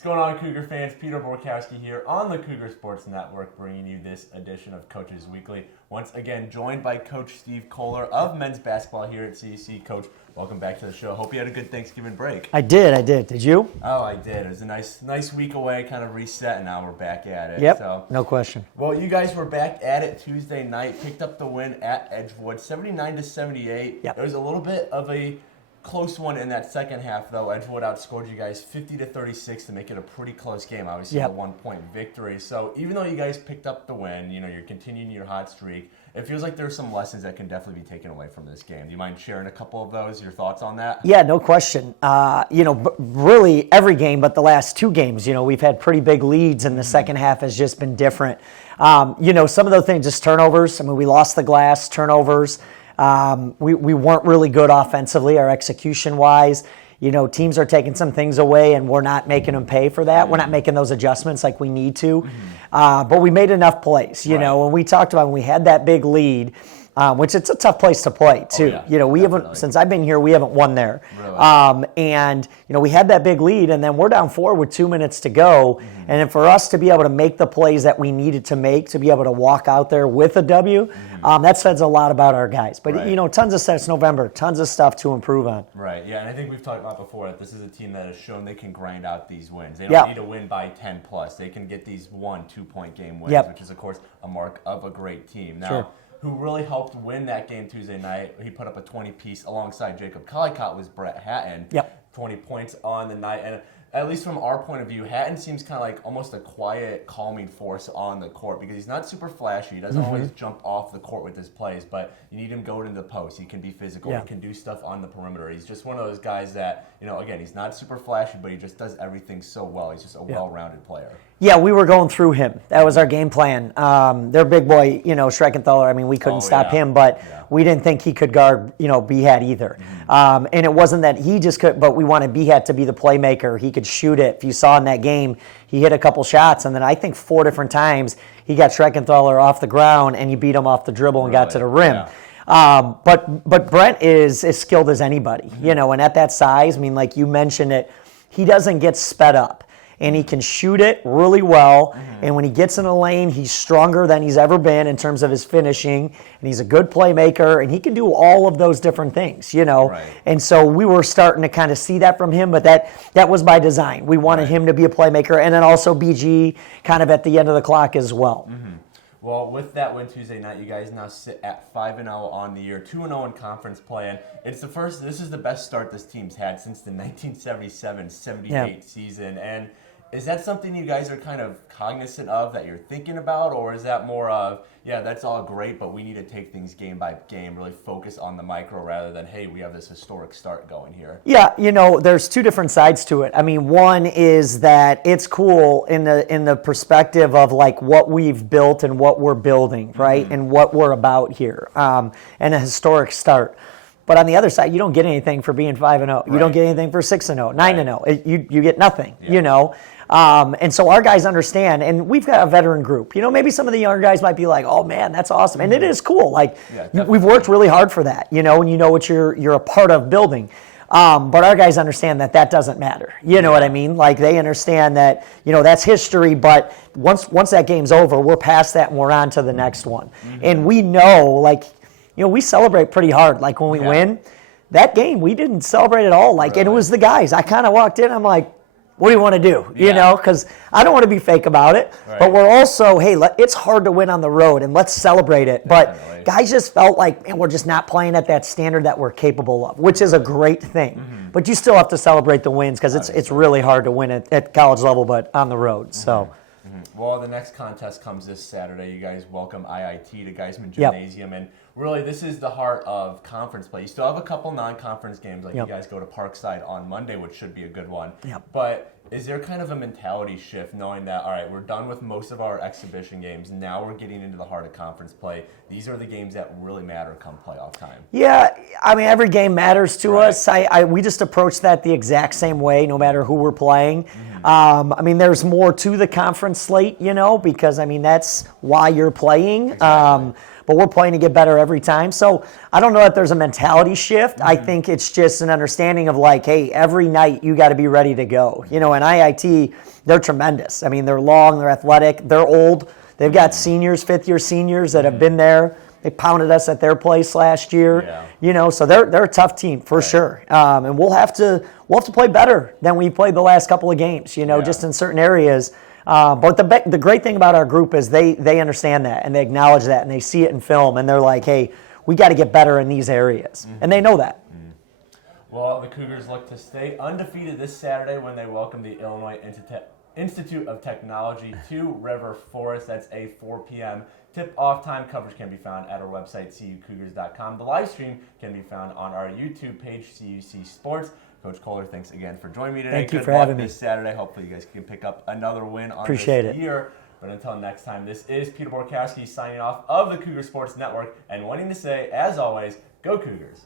What's going on, Cougar fans? Peter Borkowski here on the Cougar Sports Network, bringing you this edition of Coaches Weekly. Once again, joined by Coach Steve Kollar of men's basketball here at CUC. Coach, welcome back to the show. Hope you had a good Thanksgiving break. I did. Did you? Oh, I did. It was a nice week away, kind of reset, and now we're back at it. Yep, so, no question. Well, you guys were back at it Tuesday night, picked up the win at Edgewood, 79-78. Yep. It was a little bit of a close one in that second half, though. Edgewood outscored you guys 50-36 to make it a pretty close game. Obviously, a 1-point victory. So even though you guys picked up the win, you're continuing your hot streak. It feels like there's some lessons that can definitely be taken away from this game. Do you mind sharing a couple of those? Your thoughts on that? Yeah, no question. Really every game, but the last two games, we've had pretty big leads, and the second half has just been different. Some of those things, just turnovers. I mean, we lost the glass, turnovers. We weren't really good offensively, our execution-wise. Teams are taking some things away, and we're not making them pay for that. We're not making those adjustments like we need to. But we made enough plays. When we talked about when we had that big lead, which it's a tough place to play too. We haven't, since I've been here, we haven't won there. Really? We had that big lead, and then we're down 4 with 2 minutes to go. And then for us to be able to make the plays that we needed to make, to be able to walk out there with a W, that says a lot about our guys. But, tons of steps November, tons of stuff to improve on. Right, yeah, and I think we've talked about before that this is a team that has shown they can grind out these wins. They don't need to win by 10 plus. They can get these 1-2 point game wins, which is, of course, a mark of a great team. Now, who really helped win that game Tuesday night, he put up a 20-piece alongside Jacob Collicott, was Brett Hatton. 20 points on the night. And at least from our point of view, Hatton seems kind of like almost a quiet, calming force on the court because he's not super flashy. He doesn't always jump off the court with his plays, but you need him going into the post. He can be physical. He can do stuff on the perimeter. He's just one of those guys that, again, he's not super flashy, but he just does everything so well. He's just a well-rounded player. Yeah, we were going through him. That was our game plan. Their big boy, Schreckenthaler, I mean, we couldn't stop him, but we didn't think he could guard, Behat either. And it wasn't that he just could, but we wanted Behat to be the playmaker. He could shoot it. If you saw in that game, he hit a couple shots, and then I think 4 different times he got Schreckenthaler off the ground, and he beat him off the dribble and got to the rim. But Brent is as skilled as anybody, and at that size, I mean, like you mentioned it, he doesn't get sped up. And he can shoot it really well. And when he gets in a lane, he's stronger than he's ever been in terms of his finishing. And he's a good playmaker, and he can do all of those different things, And so we were starting to kind of see that from him, but that was by design. We wanted him to be a playmaker, and then also BG kind of at the end of the clock as well. Well, with that win Tuesday night, you guys now sit at 5-0 on the year, 2-0 in conference play, and this is the best start this team's had since the 1977-78 season. And is that something you guys are kind of cognizant of, that you're thinking about, or is that more of, that's all great, but we need to take things game by game, really focus on the micro rather than, hey, we have this historic start going here? Yeah, there's two different sides to it. I mean, one is that it's cool in the perspective of like what we've built and what we're building, right, and what we're about here, and a historic start. But on the other side, you don't get anything for being 5-0. You don't get anything for 6-0, 9-0. You get nothing, And so our guys understand, and we've got a veteran group. Maybe some of the younger guys might be like, "Oh man, that's awesome," and it is cool. Like we've worked really hard for that, and you know what you're a part of building. But our guys understand that doesn't matter. You know what I mean? Like they understand that that's history. But once that game's over, we're past that and we're on to the next one. And we know, we celebrate pretty hard. Like when we win, that game we didn't celebrate at all. Like and it was the guys. I kind of walked in. I'm like, what do you want to do? Because I don't want to be fake about it. But we're also, hey, it's hard to win on the road, and let's celebrate it. But guys just felt like, man, we're just not playing at that standard that we're capable of, which is a great thing. But you still have to celebrate the wins because it's really hard to win at college level, but on the road. So. Well, the next contest comes this Saturday. You guys welcome IIT to Geisman Gymnasium, and really this is the heart of conference play. You still have a couple non-conference games, like you guys go to Parkside on Monday, which should be a good one. But is there kind of a mentality shift knowing that, all right, we're done with most of our exhibition games, now we're getting into the heart of conference play. These are the games that really matter come playoff time. Yeah, I mean, every game matters to us. We just approach that the exact same way, no matter who we're playing. I mean, there's more to the conference slate, because, I mean, that's why you're playing. Exactly. but we're playing to get better every time. So I don't know that there's a mentality shift. I think it's just an understanding of like, hey, every night you got to be ready to go. And IIT, they're tremendous. I mean, they're long, they're athletic, they're old. They've got seniors, fifth-year seniors that have been there. They pounded us at their place last year. So they're a tough team for sure. And we'll have to play better than we played the last couple of games. Just in certain areas. But the great thing about our group is they understand that and they acknowledge that and they see it in film and they're like, hey, we got to get better in these areas, and they know that. Well, the Cougars look to stay undefeated this Saturday when they welcome the Illinois Institute of Technology to River Forest. That's a 4 p.m. tip-off time. Coverage can be found at our website, cucougars.com. The live stream can be found on our YouTube page, CUC Sports. Coach Kollar, thanks again for joining me today. Thank you for having me. This Saturday. Hopefully you guys can pick up another win on Appreciate this it. year. But until next time, this is Peter Borkowski signing off of the Cougar Sports Network and wanting to say, as always, go Cougars.